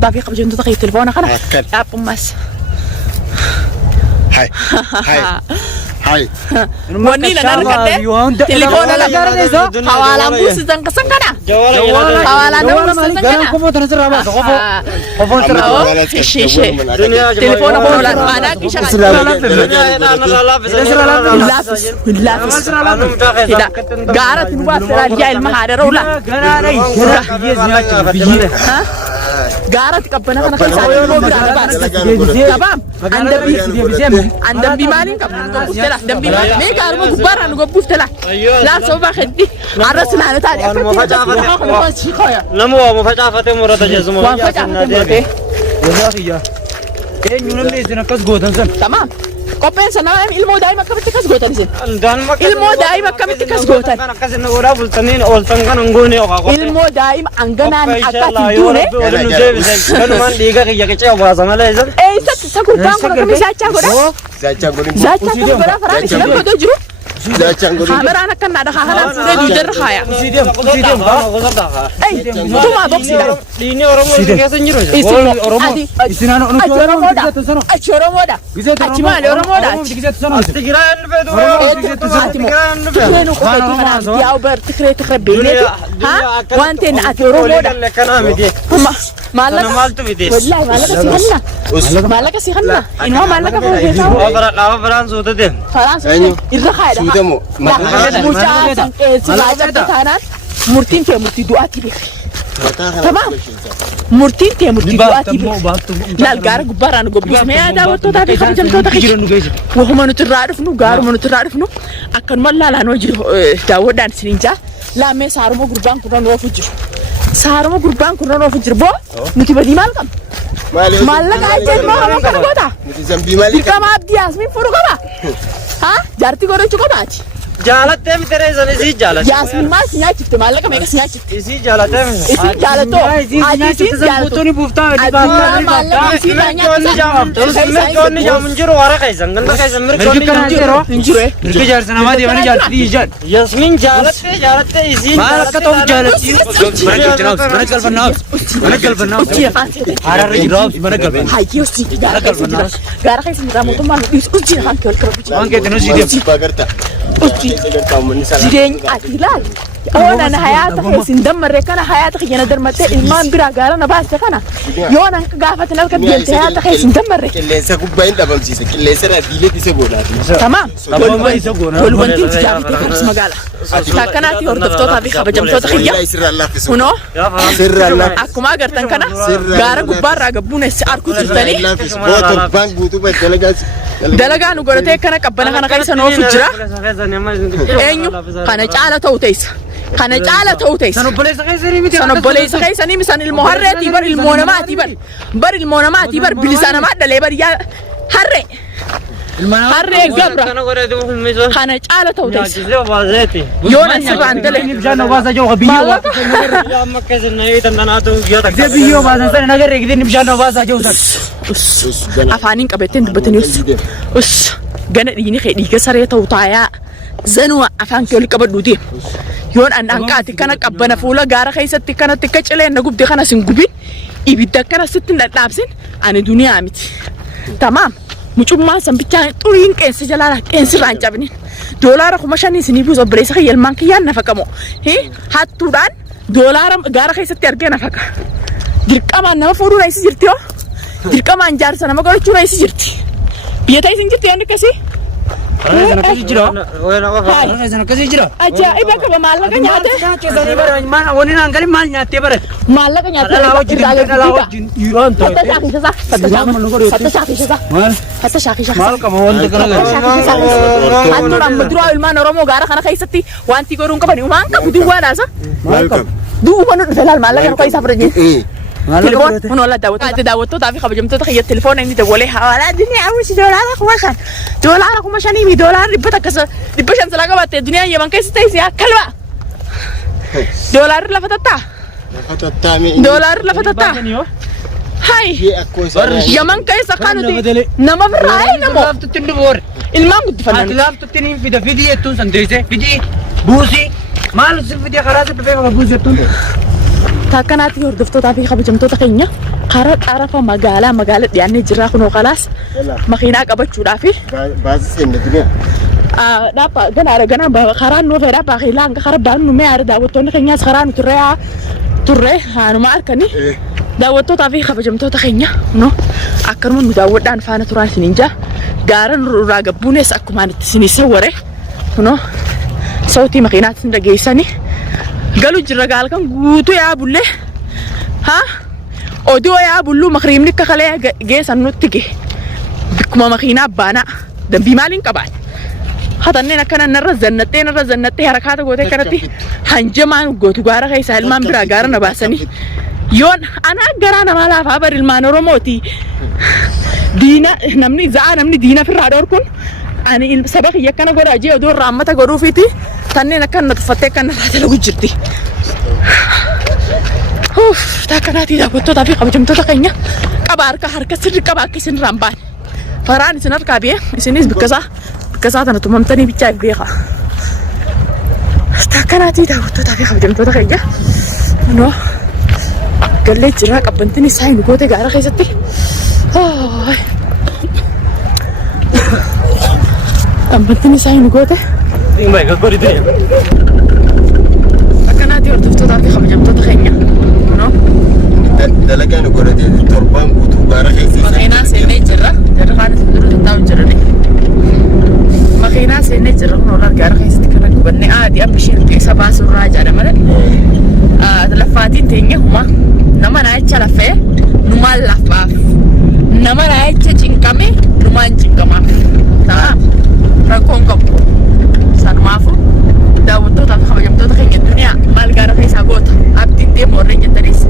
في خبجة أنت تخيل تلفونك خنا يا بمس هاي هاي هاي وني لنا نكتة تلفون لا حوالا بوس زنق سنكنا حوالا نبوس سنكنا كم تنزل رابع خفو شيء تلفون أقول لا أنا كيش لافس قارت نبات راجع المحارة رولا قارت كبنا خنا تمام عند بيمانين كبنا بوستلا دم بيمان مي قارب غبار أنا بوستلا لا سوف أخدي عرسنا على تاري نمو مفاجأة مرة تجزم تمام قبل سنة ilmu daai makka bitti kas gootan isin ilmu daai makka bitti kas gootan ilmu daai anganaan akka tidduune eessatti isa gubbaan kun akkami zaachaa godha faraan ishee godhoo jiru kameraan akka naa dhakaa kanaan fuudhee duudarra kaaya tumaa boksiidha achi oromoodha achi maali oromoodha yaa bar tikree tikre beeyleti wanti ati oromoodha maallaqa si hanna inuma maallaqa faraan suutate irra kaayadha murtiin tee murtii du'aati beekti tamam murtiin tee murtii du'aati beekti laal gaara gubbaarraan gobbismee aadaa wattootaa fi kabajamtoota keessa wahuma nuti irraa dhufnu gaaruma nuti irraa dhufnu akkanuma laalaan jiru daawwadhaan isiniin jaa laamee saaruma gurbaan kurnan oofu jiru saaruma gurbaan kurnan oofu jiru boo nuti badii maal qabna maallaqa ajjeen moo hamoo kana goota dirqama abdii yaasmiin fudhu qaba haa jaartii godhachuu qabaati jaalatee mi Tereezaan isii jaalate yaasmiin maal si nyaachifte maallaqa meeqa si nyaachifte isii jaalatee mi isii jaalatoo adiisiin jaalatoo maallaqa isii irraa nyaachisa mirgoonni jaamu hin jiru wara keessan ganda keessan mirgoonni hin jiru mirga jaarsa namaa deemanii jaartii ijaan Yasmiin jaalatee isiin maal akka ta'uuf jaalatti mana galbannaaf hararri jiraaf mana galban hayyee usii gaara keessan irraa mootummaan dhiisu usii afaan kee ol qabu waan keetiin usii deemu jireenya ati ilaali oonan hayaata keessin dammarree kana hayaata keenya darmattee ilmaan biraa gaara na baaste kana yoon anka gaafatin halka deemte hayaata keessin dammarree qilleensa gubbaa hin dhabamsiisa qilleensa diileet isa godhaati tamaam walwantiin tijaabitee kanas magaala akkanaati hordoftootaa fi kabajamtoota kiyya kunoo akkuma agartan kana gaara gubbaarraa gabbuunes arkuu jirtanii dalagaa nu godhatee kana qabbana kana keessa noofu jira eenyu kana caala ta'u teessa kana caala ta'u teessa sanobboleessa keessanii misan ilmoo harreetii bar ilmoo namaatii bar ilmoo namaatii bar bilisa namaa dhalee bar yaa harree harree gabra kana caala ta'u teessa yoon asirraan dalee afaaniin qabatteen dubbatanii us gana dhiini kee dhiiga saree ta'u taayaa zanuma afaan kee ol qabadhuuti yoon anqaati kana qabbana fuula gaara keessatti kanatti akka cileen na gubde kana sin gubin ibidda kana sitti dhadhaabsin ani duniyaa miti tamaam mucummaa sanbichaan xuriin qeensa jalaala qeensirraan cabnin doolaara 5,000 isinii buusa obboleessa kiyya ilmaan kiyyaan nafaqamoo hattuudhaan doolaara gaara keessatti argee nafaqa dirqamaan nama fuudhuu na isi jirti yoo dirqamaan jaarsa nama godhachuu na isi jirti biyya ta'e isin jirti yoonni akkasii ajaa'iba qaba maallaqa nyaate maallaqa nyaate hattuudhaan duraa ilmaan oromoo gaara kana keessatti wanti godhuun qaban umaan qabu duwwaadhaasa duuba nu dhufe laal maallaqa nu keessaa fudhanii تليفون من ولا داوتو تعرفي خبجمتو تخيل التليفون عندي تقولي حوالي الدنيا عاوز دولار كومشان دولار كومشان يمي دولار ربتك ربشان سلاقة بات الدنيا يبان كيس تيسي كلبا دولار لفتتا دولار لفتتا هاي يمان كيس قانو دي نما براي نمو المام قد فنان تلاب تتنين في دفيدي يتون سندريسي فيدي بوسي مال سيف فيدي خلاص بفهم بوسي يتون تاكناتي هردفتو تعرفي خبجمتو تخيل karaa xarafa magaalaa dhiyaannee jirra kunoo qalaas makiinaa qabachuudhaaf baasii seenne duniyaa. Dhaabba ganaa karaan nuuf dhaabba xiilaa hanga karaa baanu mee yaada daawwattoonni keenyaas karaa nuti turre haanuma harkanii daawwattootaa fi kabajamtoota keenya no akkanuma nu daawwadhaan faana turaan isiniin jaa gaara nurraa gabbuunes akkumaan itti isinii sawware no sautii makiinaatti isin dhageessanii galu jirra gaalkan guutuu yaa bullee haa oduu yaa bulluu makriimni akka kalee geessan nutti gee bikkuma makiinaa baanaa dambii maaliin qabaan hatanneen akkana narra zannattee harakaata gootee kanatti hanjamaan gootu gaara keessaa ilmaan biraa gaara na baasanii yoon ana garaa namaa laafaa bar ilmaan Oromooti namni diina firraa dhorkuun ani saba kiyya akkana godhaa jee oduu irraa ammata godhuufiiti tanneen akkana na tuffattee akkana taate lagu jirti. Taakkanaatii daawwattootaa fi kabajamtoota keenya qaba harka sirri qaba akka isin irraan baane faraan isin harkaa biyee isinis bikkasaa tana tumamtanii bichaa beeka. Taakkanaatii daawwattootaa fi kabajamtoota keenya no gallee jira qabbantiin isaa hin goote gaara keessatti qabbantiin isaa hin goote akkanaatii hordoftootaa fi kabajamtoota keenya dalagaan godhatee torbaan guutuu gaara keessa makiinaa seennee jirra jarri kaan isin dura taa'u jirani makiinaa seennee jirra kun olar gaara keessatti kan gubanne aadii amma isheen keessa baasurraa jedha malee laffaatiin teenya huma nama naayicha lafee numaan lafaaf nama naayicha cinqame numaan cinqamaaf ta'a rakkoon qabu sanumaafu daawwattootaa fi kabajamtoota keenya duniyaa maal gaara keessaa goota abdiin deemu warreen jettanis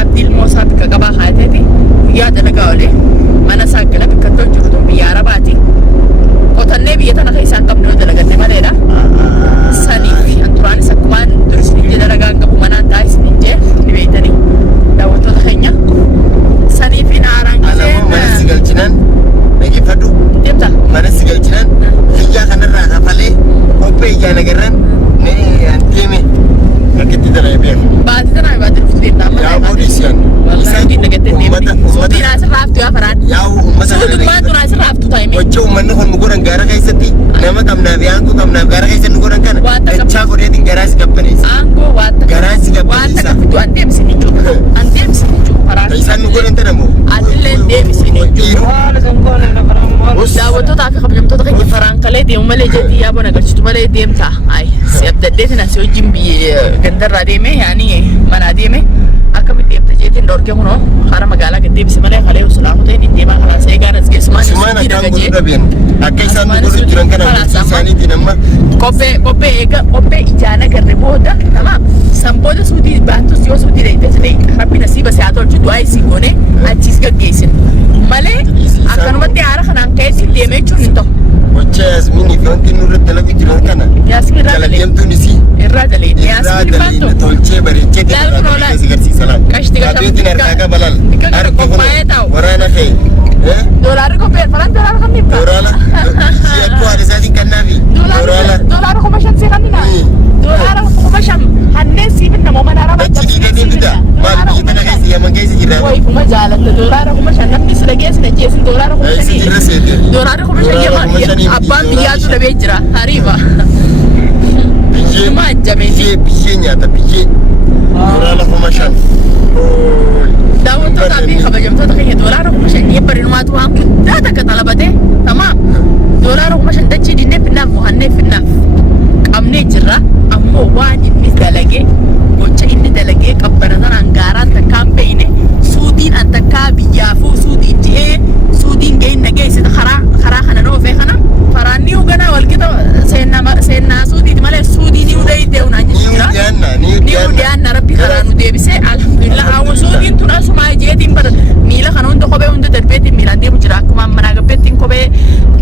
abdiin moosaa bikka qabaa kaateeti guyyaa dalagaa olee mana saaqila bikka tol jirutu biyya arabaati qotannee biyya tana keessaa hin qabne dalaganne maleedha saniif anturaanis akkumaan turistiin jee dalagaa hin qabu manaan taa'e isiniin jee ni beeytanii daawwattoota keenya saniifin aaraan gisee mana si galchinan dhageeffadhu deemta mana si galchinan biyyaa kanarraa kafalee kophee ijaan agarran deeme akkitti dalaga beeku. Baati tanaa baati dhuftu deemtaa amma yaa boodisiyan suutiin nagattee deemti suutiin asirraa haftu yaa faraan yaa uummata suutummaan tun asirraa haftu taa'ime wajji uummanni kun nu godhan gaara keessatti nama qabnaaf yaanku qabnaaf gaara keessatti nu godhan kana dachaa godheetiin garaa si qabbaneessa. Aangoo garaa si qabbaneessa. waan takka fiddu an deemsini jiru an deemsini jiru faraan isaan nu godhan tana moo adillee deemsini jiru daawwattootaa fi kabajamtoota keenya faraan kalee deemu malee jeetii yaa bona galchitu malee deemtaa ay si abdaddeetiin asii wajjin biyya gandarraa deeme yaani manaa deeme akkamitti deemta jeetiin dhorkee kunoo karaa magaalaa gad deebise malee kalee usulaamu ta'e deemaa karaa see gaara geessumaan sumaan akkaan godhu dhabeen akka isaan nu godhu jiran kana isaaniitiin amma qophee ijaan agarre booda nama san booda suutii baattus yoo suutii dheeyteesne rabbi nasiiba si haa tolchu du'aa isii goone achiis gaggeessin malee akkanumatti haara kanaan ka'eetti deemee jechuun hin ta'u. Wacca Yaasminii fi wanti nurra dalagu jiran kana jaladeemtuun isii irraa dalee Yaasmin baattu tolchee bareechee agarsiisa laal raadiyootiin harkaa qaba laal harka kun waraana ka'e doolaarri qophee falan doolaara kan dhibba doolaara si akkoo haadha isaatiin kannaafi doolaara kuma shan see kannina doolaara kuma shan hanneen siifin namoo mana araba achi dhiigatee bita maal biyya tana keessa yaman keessa jirra way kuma jaalatta doolaara kuma shan namni sila geessina jeesin doolaara kuma shanii jirra seete doolaara kuma shan abbaan biyyaatu dhabee jira hariiba biyyee nyaata biyyee doolaara kuma shan daawwattootaa fi kabajamtoota keenya doolaara kuma shan barinumaatu waan guddaa takka xalabatee tamaam doolaara kuma shan dachii dinnee finnaaf mohannee finnaaf qabnee jirra ammoo waan inni dalagee gocha inni dalagee qabbana sanaan gaaraan takkaan beeyne suutiin an takkaa biyyaafuu suutiin ji'ee suutiin ga'in nageessita karaa kana noofee kana faraan ni uganaa walqixa seennaa suutiiti malee suutii ni udayitee unaan jira ni udiyaanna rabbi karaa nu deebisee alhamdulillah awwa suutiin tun asumaa jeetiin bada miila kana hunda kophee hunda darbeetiin miilaan deemu jira akkuma manaa gabbeettiin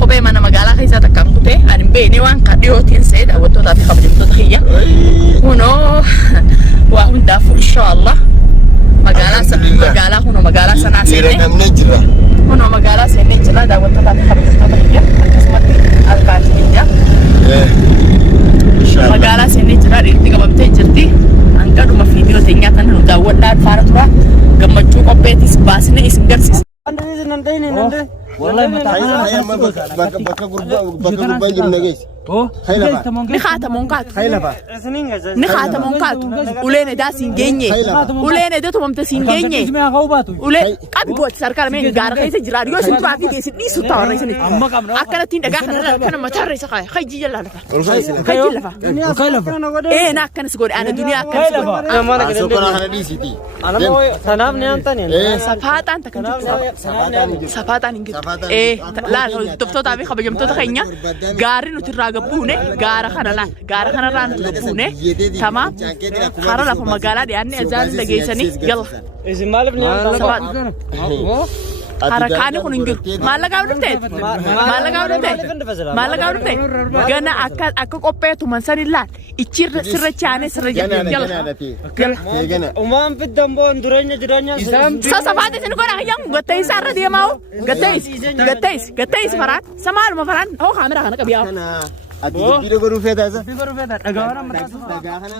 kophee mana magaalaa keessaa takkaan kutee ani beekne waan kadhiyootiin see daawwattootaa fi kabajamtoota kiyya kunoo waa hundaafuu inshaallah magaalaa kunoo magaalaa sanaa seennee kunoo magaalaa seennee jira daawwattootaa fi kabajamtoota kiyya akkasumatti alkaati kiyya magaalaa seennee jira dhiirti qabamtee jirti hanqadhuma fiigee viidiyoo teenyaa kana nu daawwadhaa faana tura gammachuu qopheetis baasnee isin garsiisa. والله ما bakka gurbaa jiru nageessi. Ni haatamuun kaatu. Ni haatamuun kaatu. Uleen edaa siin geenye. Uleen edaa tumamte siin geenye. Ulee qabi booti sarkala mee gaara keessa jiraatu yoo isin turaa fi geessin dhiisu ta'a warra isinitti. Akkanattiin dhagaa kana mataarra isa kaaya. Hajji jala lafa. Hajji lafa. Na akkanas godhe ana duniyaa akkanas godhe. Sokoraa kana dhiisiti. Sanaaf ni amtani. Safaataan takkan jirtu. Safaataan hin jirtu. Laal hordoftoota fi kabajamtoota keenya gaarri nuti irraa gabbuune gaara kana laal gaara kana irraa nuti gabbuune tamaam hara lafa magaalaa dhiyaanne azaan dhageessanii yalla. Isin maaliif ni amtani? Harakaani kun hin jiru. Maallaqa awwalte? Maallaqa awwalte? Maallaqa awwalte? Gana akka qopheetu mansan illaan ichirra sirra chaane sirra jala. Yalla. Umaan fiddan boon dureenya jireenya. Sasafaati isin godha hayyam gatta'is irra deemaa gatta'is faraan samaaluma faraan hoo kaamera kana qabiyaa. Ati bira godhuu feetaa isa? Dhagaa waan amma taasisu. Dhagaa kana